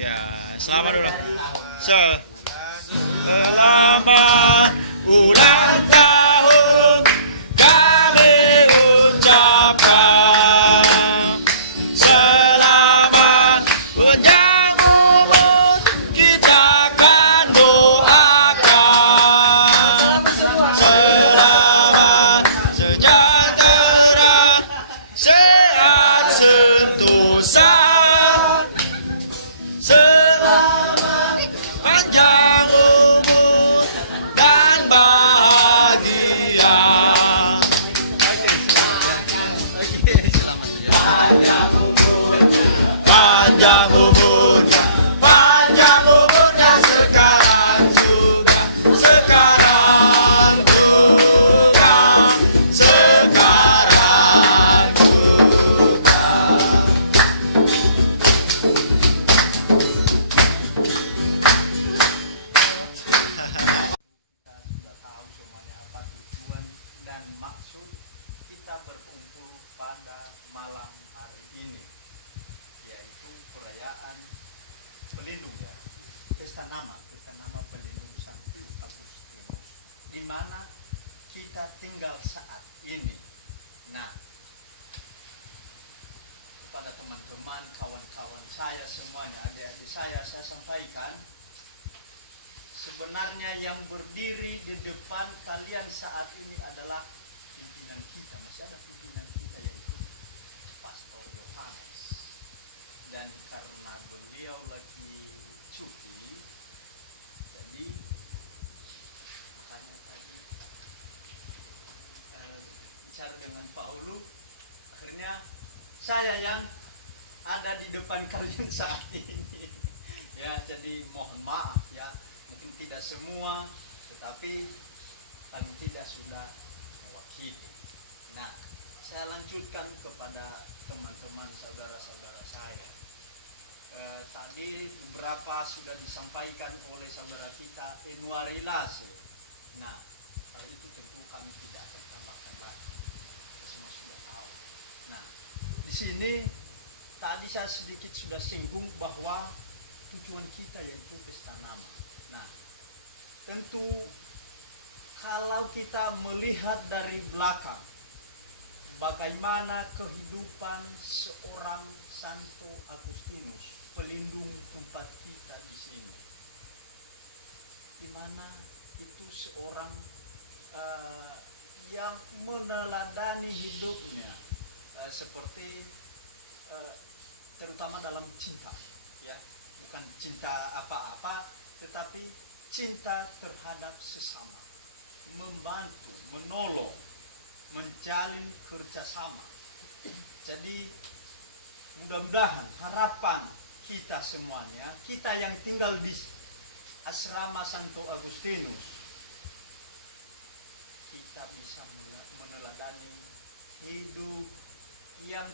Ya, selamat dulu. Selamat ulang tahun kami ucapkan. Selamat panjang umur kita akan doakan. Selamat sejahtera, sehat sentosa. Selamat panjang umur dan bahagia. Panjang umur, panjang umurnya sekarang juga, sekarang juga, sekarang juga. Sudah tahu semuanya apa tujuan dan maksud kita berkumpul pada malam hari ini, yaitu perayaan pelindung ya, pesta nama pelindung Santo Agustinus, di mana kita tinggal saat ini. Nah, pada teman-teman, kawan-kawan saya semuanya, adik-adik saya sampaikan, sebenarnya yang berdiri di depan kalian saat ini adalah pimpinan kita, masih ada pimpinan kita yaitu Pastor Yohanes. Dan karena beliau lagi cuti, jadi makanya tadi bicara dengan Pak Ulu, akhirnya saya yang ada di depan kalian saat ini. Ya, jadi mohon maaf ya, mungkin tidak semua, tetapi paling tidak sudah mewakili. Nah, saya lanjutkan kepada teman-teman saudara-saudara saya. Tadi beberapa sudah disampaikan oleh saudara kita Enuarilas. Nah, hal itu tentu kami tidak akan tambahkan lagi. Kita semua sudah tahu. Nah, di sini tadi saya sedikit sudah singgung bahwa tujuan kita yaitu pesta nama. Nah, tentu kalau kita melihat dari belakang bagaimana kehidupan seorang Santo Agustinus, pelindung tempat kita di sini, di mana itu seorang yang meneladani hidupnya seperti terutama dalam cinta, ya, bukan cinta apa-apa, tetapi cinta terhadap sesama, membantu, menolong, menjalin kerjasama. Jadi mudah-mudahan harapan kita semuanya, kita yang tinggal di asrama Santo Agustinus, kita bisa meneladani hidup yang